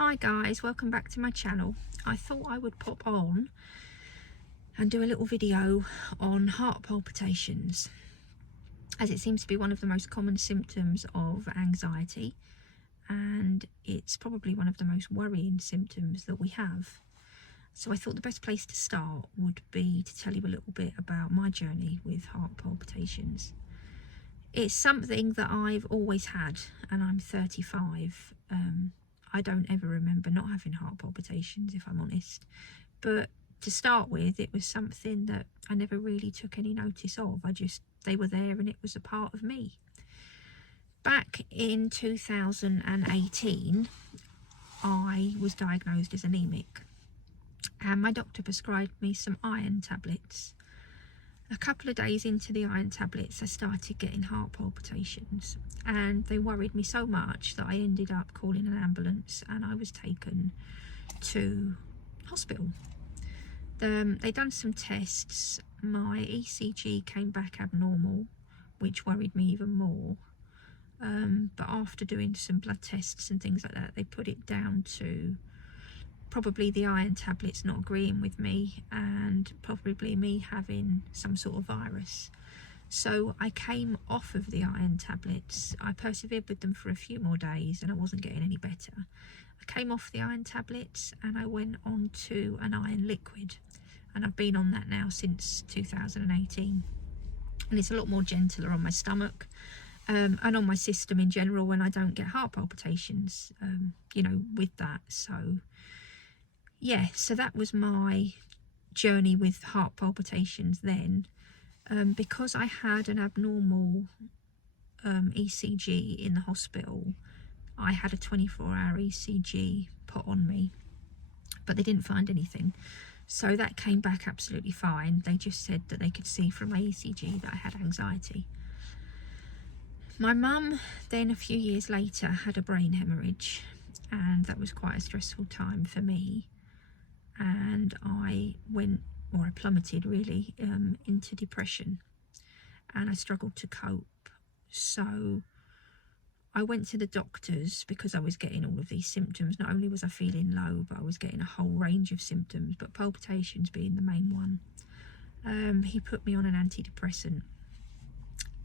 Hi guys, welcome back to my channel. I thought I would pop on and do a little video on heart palpitations, as it seems to be one of the most common symptoms of anxiety, and it's probably one of the most worrying symptoms that we have. So I thought the best place to start would be to tell you a little bit about my journey with heart palpitations. It's something that I've always had, and I'm 35. I don't ever remember not having heart palpitations, if I'm honest. But to start with, it was something that I never really took any notice of. They were there and it was a part of me. Back in 2018, I was diagnosed as anemic, and my doctor prescribed me some iron tablets. A couple of days into the iron tablets, I started getting heart palpitations, and they worried me so much that I ended up calling an ambulance and I was taken to hospital. They done some tests. My ECG came back abnormal, which worried me even more. But after doing some blood tests and things like that, they put it down to probably the iron tablets not agreeing with me, and probably me having some sort of virus. So I came off of the iron tablets. I persevered with them for a few more days and I wasn't getting any better. I came off the iron tablets and I went on to an iron liquid, and I've been on that now since 2018, and it's a lot more gentler on my stomach and on my system in general when I don't get heart palpitations, with that. So yeah, so that was my journey with heart palpitations then. Because I had an abnormal ECG in the hospital, I had a 24-hour ECG put on me, but they didn't find anything. So that came back absolutely fine. They just said that they could see from my ECG that I had anxiety. My mum then, a few years later, had a brain hemorrhage, and that was quite a stressful time for me. And I plummeted really into depression, and I struggled to cope. So I went to the doctors because I was getting all of these symptoms. Not only was I feeling low, but I was getting a whole range of symptoms, but palpitations being the main one. He put me on an antidepressant,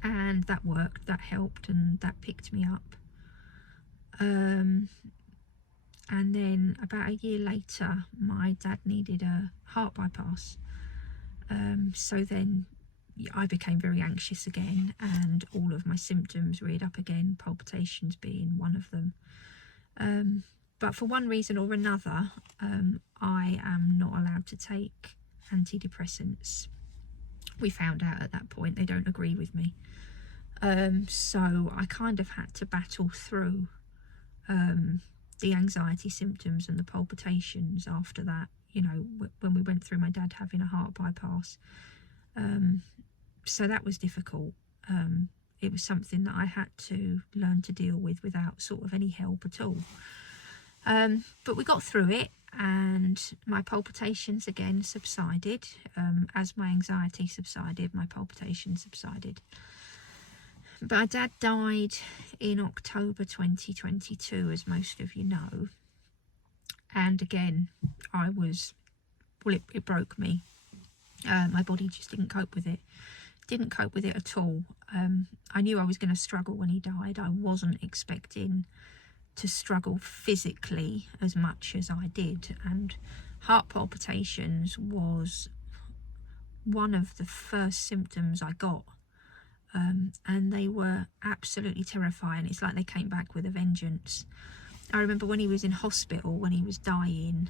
and that worked, that helped, and that picked me up. And then about a year later, my dad needed a heart bypass. So then I became very anxious again, and all of my symptoms reared up again, palpitations being one of them. But for one reason or another, I am not allowed to take antidepressants. We found out at that point they don't agree with me. So I kind of had to battle through the anxiety symptoms and the palpitations after that, when we went through my dad having a heart bypass. So that was difficult. It was something that I had to learn to deal with without sort of any help at all. But we got through it, and my palpitations again subsided. As my anxiety subsided, my palpitations subsided. But my dad died in October 2022, as most of you know. And again, it broke me. My body just didn't cope with it. Didn't cope with it at all. I knew I was going to struggle when he died. I wasn't expecting to struggle physically as much as I did. And heart palpitations was one of the first symptoms I got. And they were absolutely terrifying. It's like they came back with a vengeance. I remember when he was in hospital, when he was dying,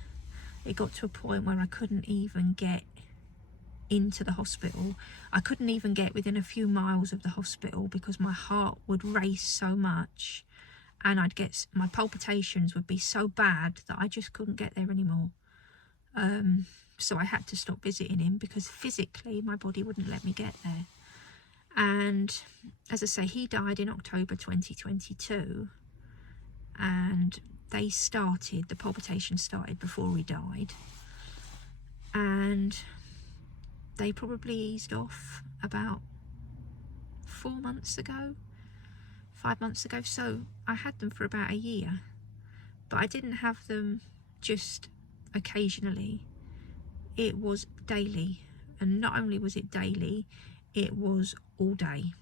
it got to a point where I couldn't even get into the hospital. I couldn't even get within a few miles of the hospital because my heart would race so much, and my palpitations would be so bad that I just couldn't get there anymore. So I had to stop visiting him because physically my body wouldn't let me get there. And as I say, he died in October 2022, and the palpitations started before he died, and they probably eased off about 5 months ago. So I had them for about a year, but I didn't have them just occasionally. It was daily, and not only was it daily, it was all day.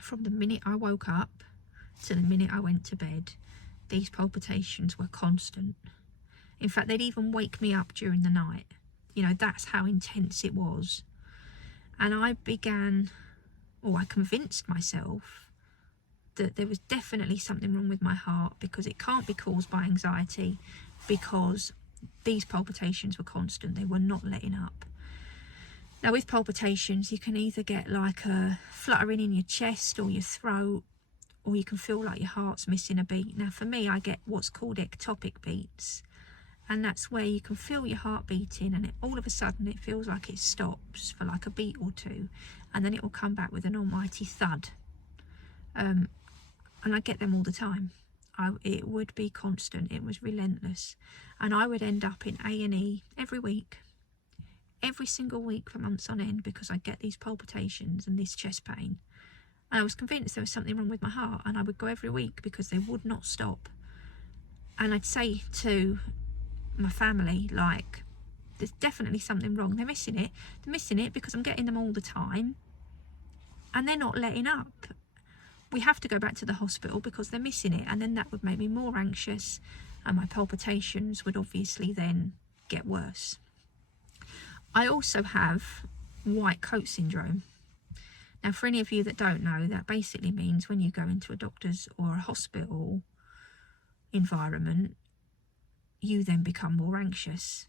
From the minute I woke up to the minute I went to bed, these palpitations were constant. In fact, they'd even wake me up during the night. You know, that's how intense it was. And I convinced myself that there was definitely something wrong with my heart, because it can't be caused by anxiety, because these palpitations were constant. They were not letting up. Now, with palpitations, you can either get like a fluttering in your chest or your throat, or you can feel like your heart's missing a beat. Now, for me, I get what's called ectopic beats, and that's where you can feel your heart beating, and all of a sudden it feels like it stops for like a beat or two, and then it will come back with an almighty thud. And I get them all the time. It would be constant. It was relentless, and I would end up in A&E every week, every single week for months on end, because I get these palpitations and this chest pain. And I was convinced there was something wrong with my heart, and I would go every week because they would not stop. And I'd say to my family, like, there's definitely something wrong. They're missing it. They're missing it because I'm getting them all the time, and they're not letting up. We have to go back to the hospital because they're missing it, and then that would make me more anxious, and my palpitations would obviously then get worse. I also have white coat syndrome. Now, for any of you that don't know, that basically means when you go into a doctor's or a hospital environment, you then become more anxious.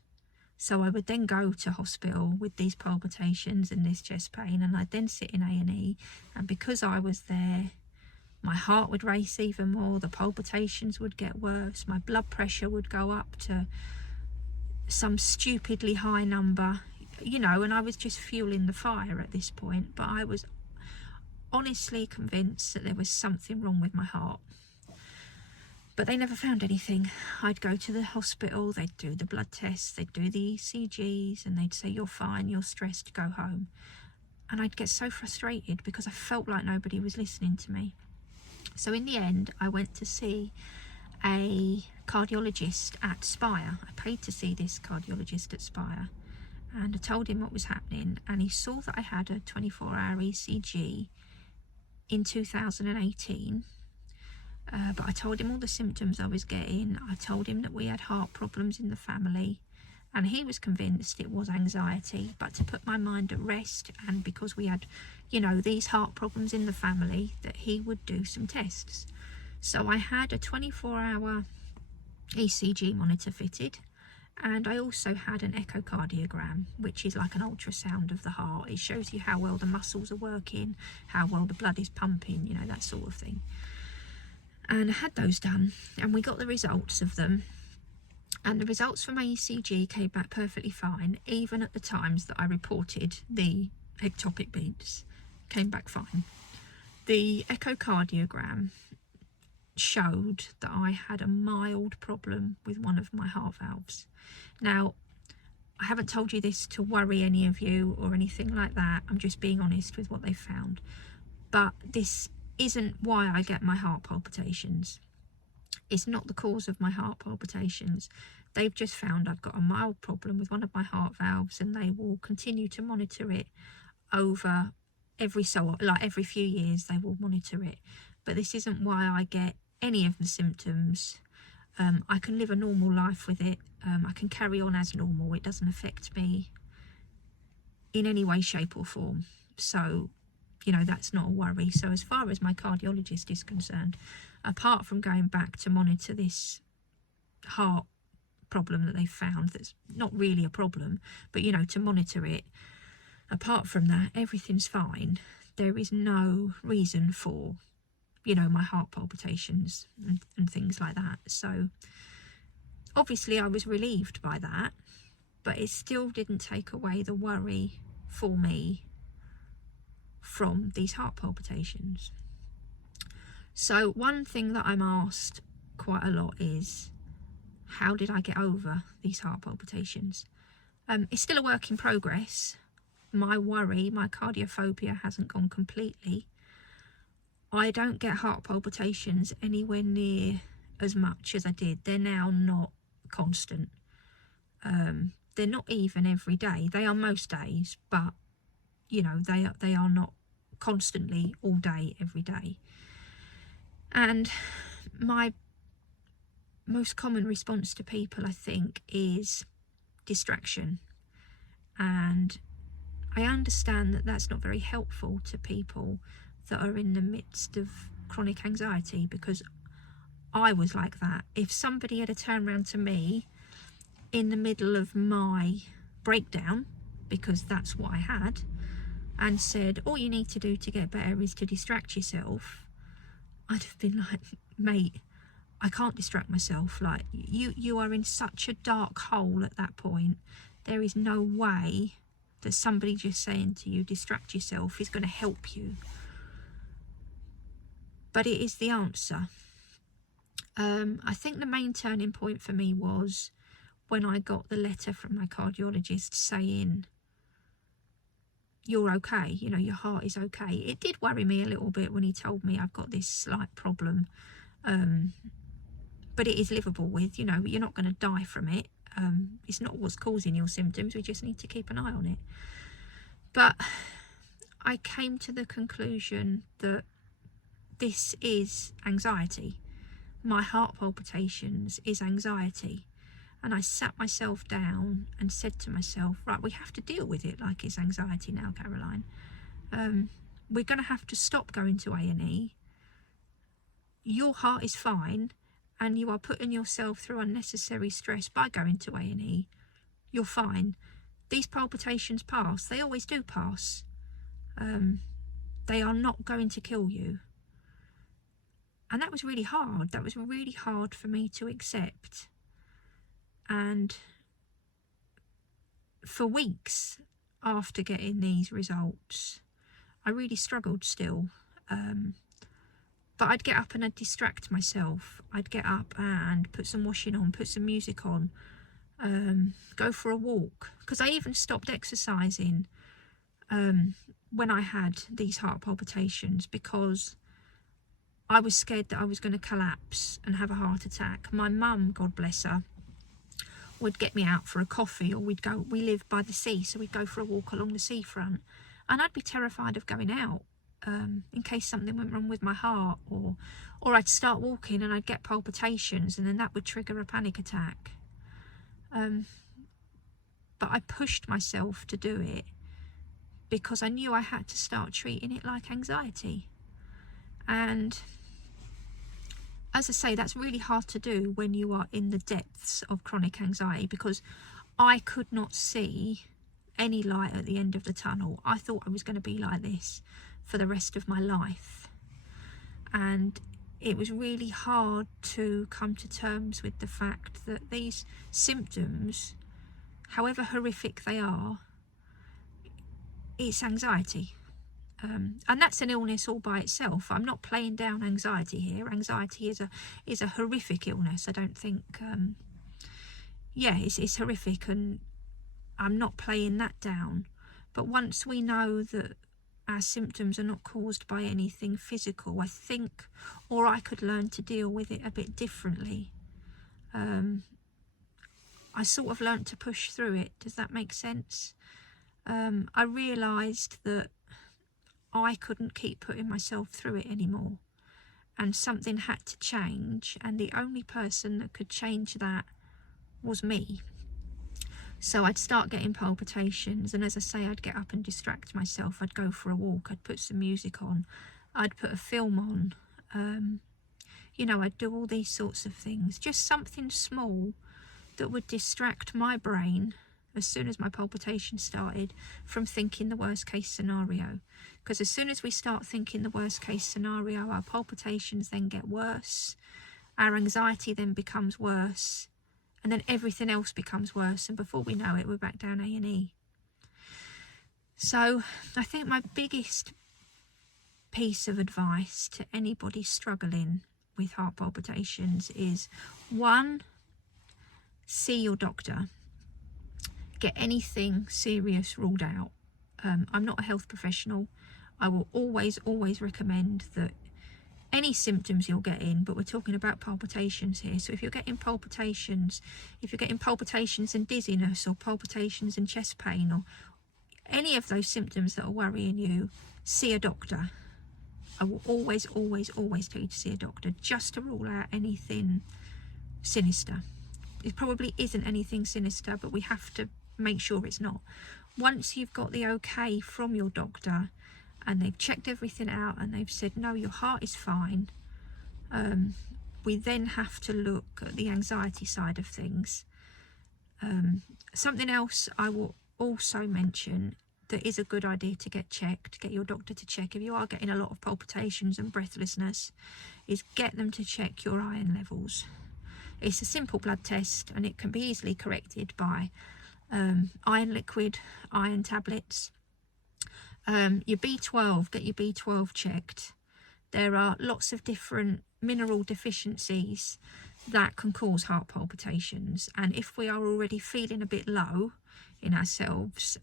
So I would then go to hospital with these palpitations and this chest pain, and I'd then sit in A&E, and because I was there, my heart would race even more, the palpitations would get worse, my blood pressure would go up to some stupidly high number, you know, and I was just fueling the fire at this point. But I was honestly convinced that there was something wrong with my heart. But they never found anything. I'd go to the hospital, they'd do the blood tests, they'd do the ECGs, and they'd say, you're fine, you're stressed, go home. And I'd get so frustrated because I felt like nobody was listening to me. So in the end, I went to see a cardiologist at Spire. I paid to see this cardiologist at Spire, and I told him what was happening, and he saw that I had a 24-hour ECG in 2018. But I told him all the symptoms I was getting. I told him that we had heart problems in the family, and he was convinced it was anxiety. But to put my mind at rest, and because we had, you know, these heart problems in the family, that he would do some tests. So I had a 24-hour ECG monitor fitted, and I also had an echocardiogram, which is like an ultrasound of the heart. It shows you how well the muscles are working, how well the blood is pumping, you know, that sort of thing. And I had those done, and we got the results of them, and the results from my ECG came back perfectly fine, even at the times that I reported the ectopic beats. Came back fine. The echocardiogram showed that I had a mild problem with one of my heart valves. Now, I haven't told you this to worry any of you or anything like that. I'm just being honest with what they found. But this isn't why I get my heart palpitations. It's not the cause of my heart palpitations. They've just found I've got a mild problem with one of my heart valves, and they will continue to monitor it over every few years. They will monitor it. But this isn't why I get any of the symptoms. I can live a normal life with it. I can carry on as normal. It doesn't affect me in any way, shape or form. So, you know, that's not a worry. So as far as my cardiologist is concerned, apart from going back to monitor this heart problem that they found, that's not really a problem, but, you know, to monitor it, apart from that, everything's fine. There is no reason for, you know, my heart palpitations and things like that. So obviously I was relieved by that, but it still didn't take away the worry for me from these heart palpitations. So one thing that I'm asked quite a lot is, how did I get over these heart palpitations? It's still a work in progress. My worry, my cardiophobia hasn't gone completely. I don't get heart palpitations anywhere near as much as I did. They're now not constant. They're not even every day. They are most days, but you know, they are not constantly all day, every day. And my most common response to people, I think, is distraction. And I understand that that's not very helpful to people that are in the midst of chronic anxiety, because I was like that. If somebody had turned around to me in the middle of my breakdown, because that's what I had, and said, all you need to do to get better is to distract yourself, I'd have been like, mate, I can't distract myself. Like, you are in such a dark hole at that point. There is no way that somebody just saying to you, distract yourself, is going to help you. But it is the answer. I think the main turning point for me was when I got the letter from my cardiologist saying, you're okay, you know, your heart is okay. It did worry me a little bit when he told me I've got this slight problem, but it is livable with. You know, you're not going to die from it. It's not what's causing your symptoms. We just need to keep an eye on it. But I came to the conclusion that this is anxiety. My heart palpitations is anxiety. And I sat myself down and said to myself, right, we have to deal with it like it's anxiety now, Caroline. We're going to have to stop going to A&E. Your heart is fine, and you are putting yourself through unnecessary stress by going to A&E. You're fine. These palpitations pass. They always do pass. They are not going to kill you. And that was really hard. That was really hard for me to accept. And for weeks after getting these results, I really struggled still. But I'd get up and I'd distract myself. I'd get up and put some washing on, put some music on, go for a walk. Because I even stopped exercising when I had these heart palpitations, because I was scared that I was going to collapse and have a heart attack. My mum, God bless her, would get me out for a coffee, or we live by the sea, so we'd go for a walk along the seafront, and I'd be terrified of going out in case something went wrong with my heart, or I'd start walking and I'd get palpitations, and then that would trigger a panic attack. But I pushed myself to do it because I knew I had to start treating it like anxiety. And as I say, that's really hard to do when you are in the depths of chronic anxiety, because I could not see any light at the end of the tunnel. I thought I was going to be like this for the rest of my life. And it was really hard to come to terms with the fact that these symptoms, however horrific they are, it's anxiety. And that's an illness all by itself. I'm not playing down anxiety here. Anxiety is a horrific illness. I don't think, it's horrific, and I'm not playing that down. But once we know that our symptoms are not caused by anything physical, I think, or I could learn to deal with it a bit differently. I sort of learnt to push through it. Does that make sense? I realised that I couldn't keep putting myself through it anymore, and something had to change, and the only person that could change that was me. So I'd start getting palpitations, and as I say, I'd get up and distract myself. I'd go for a walk, I'd put some music on, I'd put a film on, I'd do all these sorts of things, just something small that would distract my brain as soon as my palpitations started from thinking the worst case scenario. Because as soon as we start thinking the worst case scenario, our palpitations then get worse, our anxiety then becomes worse, and then everything else becomes worse, and before we know it, we're back down A&E. So I think my biggest piece of advice to anybody struggling with heart palpitations is, 1, see your doctor. Get anything serious ruled out. I'm not a health professional. I will always recommend that any symptoms you're getting, but we're talking about palpitations here. So if you're getting palpitations, and dizziness, or palpitations and chest pain, or any of those symptoms that are worrying you, see a doctor. I will always, always, always tell you to see a doctor, just to rule out anything sinister. It probably isn't anything sinister, but we have to make sure it's not. Once you've got the okay from your doctor and they've checked everything out and they've said, no, your heart is fine, we then have to look at the anxiety side of things. Something else I will also mention that is a good idea to get checked, get your doctor to check if you are getting a lot of palpitations and breathlessness, is get them to check your iron levels. It's a simple blood test and it can be easily corrected by iron liquid, iron tablets. Your B12, get your B12 checked. There are lots of different mineral deficiencies that can cause heart palpitations, and if we are already feeling a bit low in ourselves,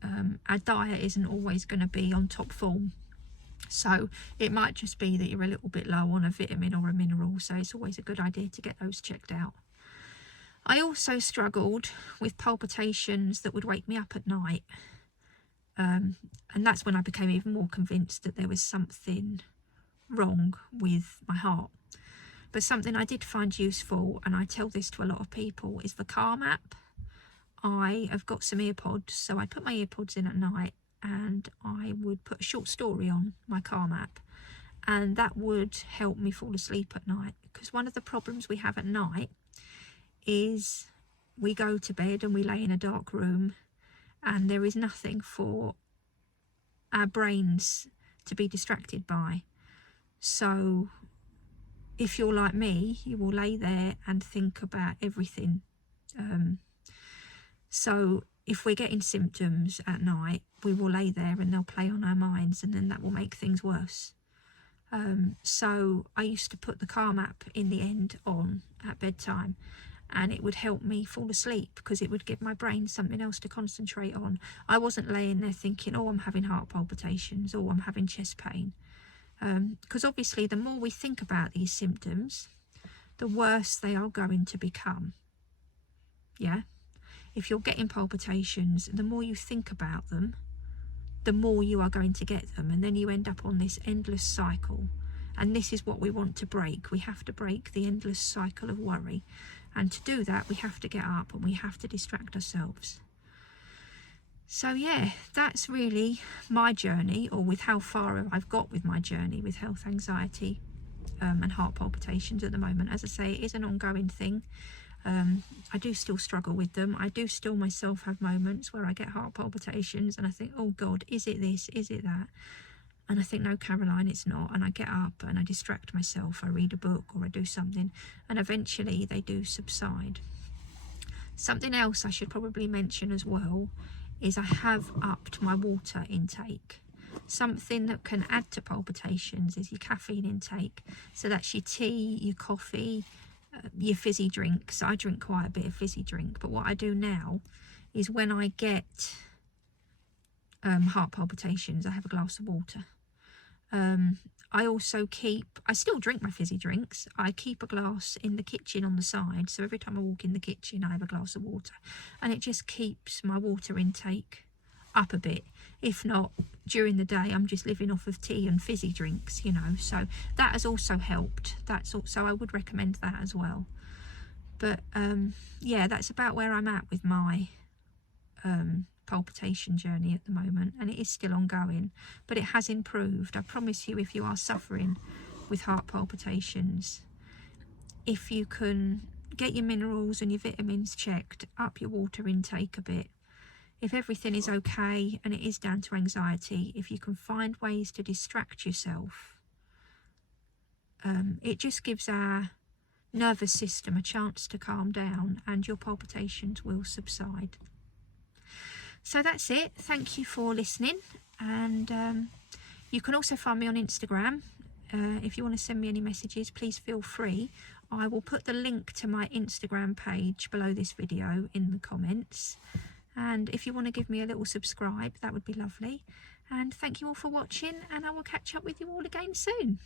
our diet isn't always going to be on top form. So it might just be that you're a little bit low on a vitamin or a mineral, so it's always a good idea to get those checked out. I also struggled with palpitations that would wake me up at night, and that's when I became even more convinced that there was something wrong with my heart. But something I did find useful, and I tell this to a lot of people, is the Calm app. I have got some earpods, so I put my earpods in at night and I would put a short story on my Calm app, and that would help me fall asleep at night. Because one of the problems we have at night is we go to bed and we lay in a dark room and there is nothing for our brains to be distracted by. So if you're like me, you will lay there and think about everything. So if we're getting symptoms at night, we will lay there and they'll play on our minds, and then that will make things worse. So I used to put the Calm app in the end on at bedtime, and it would help me fall asleep because it would give my brain something else to concentrate on. I wasn't laying there thinking, oh, I'm having heart palpitations, or I'm having chest pain. Because obviously the more we think about these symptoms, the worse they are going to become. Yeah? If you're getting palpitations, the more you think about them, the more you are going to get them, and then you end up on this endless cycle. And this is what we want to break. We have to break the endless cycle of worry, and to do that we have to get up and we have to distract ourselves. So yeah, that's really my journey, or with how far I've got with my journey with health anxiety and heart palpitations at the moment. As I say, it is an ongoing thing. I do still struggle with them. I do still myself have moments where I get heart palpitations and I think, oh God, is it this? Is it that? And I think, no, Caroline, it's not. And I get up and I distract myself. I read a book or I do something, and eventually they do subside. Something else I should probably mention as well is I have upped my water intake. Something that can add to palpitations is your caffeine intake. So that's your tea, your coffee, your fizzy drinks. I drink quite a bit of fizzy drink, but what I do now is when I get heart palpitations, I have a glass of water. I still drink my fizzy drinks. I keep a glass in the kitchen on the side, so every time I walk in the kitchen I have a glass of water, and it just keeps my water intake up a bit. If not, during the day I'm just living off of tea and fizzy drinks, you know, so that has also helped. I would recommend that as well. But yeah, that's about where I'm at with my palpitation journey at the moment, and it is still ongoing, but it has improved. I promise you, if you are suffering with heart palpitations, if you can get your minerals and your vitamins checked, up your water intake a bit, if everything is okay and it is down to anxiety, if you can find ways to distract yourself, it just gives our nervous system a chance to calm down and your palpitations will subside. So that's it. Thank you for listening, and you can also find me on Instagram. If you want to send me any messages, please feel free. I will put the link to my Instagram page below this video in the comments, and if you want to give me a little subscribe, that would be lovely. And thank you all for watching, and I will catch up with you all again soon.